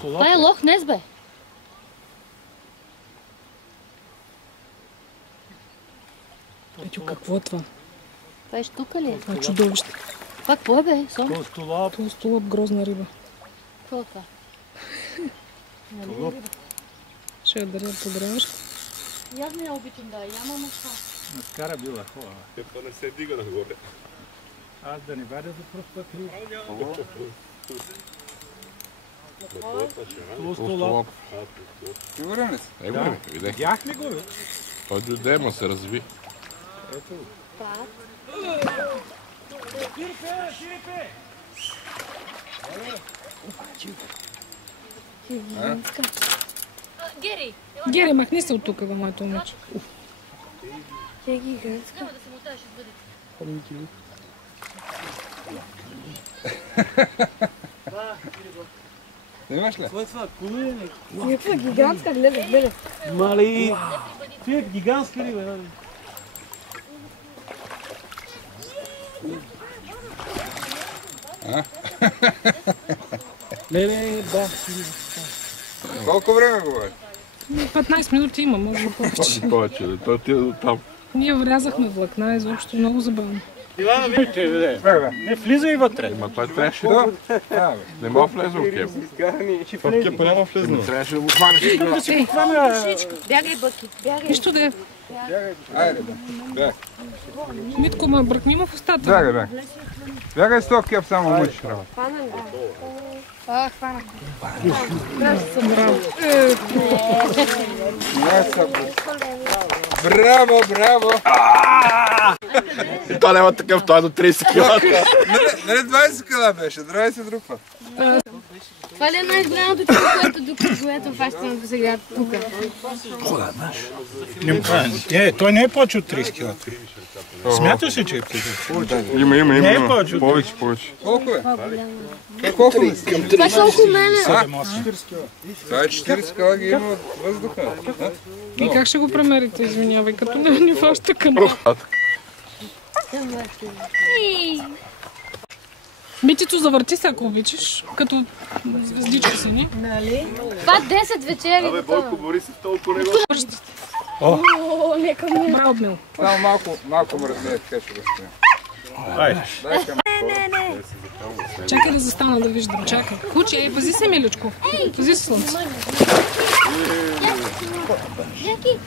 Това е Лох Нес, бе. Петю, какво е това? Това е штука ли? Това е чудовище. Това какво е, бе? Толстолап, грозна риба. Какво е това? Ще я даря подраваш. И аз не я обичам да ям, ама това. Наскара била хора. То не се дига нагоре. Аз да не вадя за пръв път риба. Толстолап. Сигурен ли си? Его, виде. Видяхме го, бе. Той дойде, ма се разви. Ето. Гери! Гери, махни се от тук, бе, моето момиче. Тя е гигантска. Няма да се мотаеш, ще бъде. Имаш ли? Какво е това? Кулуе? Някаква гигантска, гледай. Мали! Това е гигантска риба. Леле, да. Колко време говори? 15 минути има, може и повече. Повече, да. Той отиде до там. Ние врязахме влакна, изобщо много забавно. Ивана, вижте, бе. Не влизай вътре. Ма той трябваше да... Не мога влезе в кеп. В кепа няма влезе. Трябваше да го хванеш. Бягай, Бъки, бягай. Нищо да е. Айде, бе. Митко, ме бръкни му в устата. Бягай, бе. Бягай с този кеп, само мъчиш работа. Хванах. Браво. Браво, браво! И той няма такъв, той е до 30 кила. Нали 20 кила беше, 20 друг път. Това ли е най-голямото чудо, което фащам сега тук? Той не е повече от 30 кила. Смяташ ли, че е повече? Има. Повече. Колко е? Колко е? Това са около мене. Това е 40 кила ги има от въздуха. И как ще го премерите, извинявай, като не ни фаща канал? Митито, завърти се, ако обичаш, като звездичка си, не? Това 10 вечери. Абе, Бойко Борисов толкова не го... О, нека ми. Браво, Мил. Само малко му размея, така ще го стоя. Чакай да застана да виждам, чакай. Куче, ей, пази се, Миличко. Пази се, слънце. Яки.